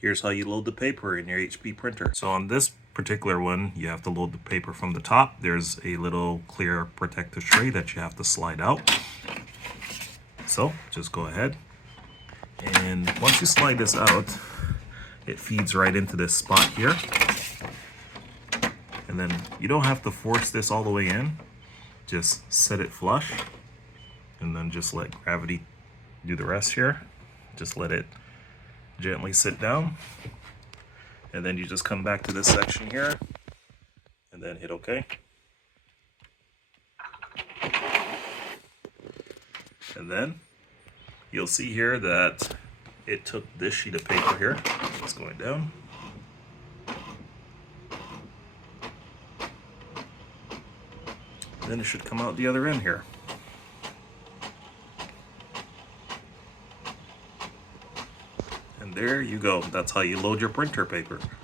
Here's how you load the paper in your HP printer. So on this particular one, you have to load the paper from the top. There's a little clear protective tray that you have to slide out. So just go ahead, and once you slide this out, it feeds right into this spot here. And then you don't have to force this all the way in. Just set it flush, and then just let gravity do the rest here. Just let it gently sit down, and then you just come back to this section here and then hit OK. And then you'll see here that it took this sheet of paper here. It's going down. Then it should come out the other end here. And there you go. That's how you load your printer paper.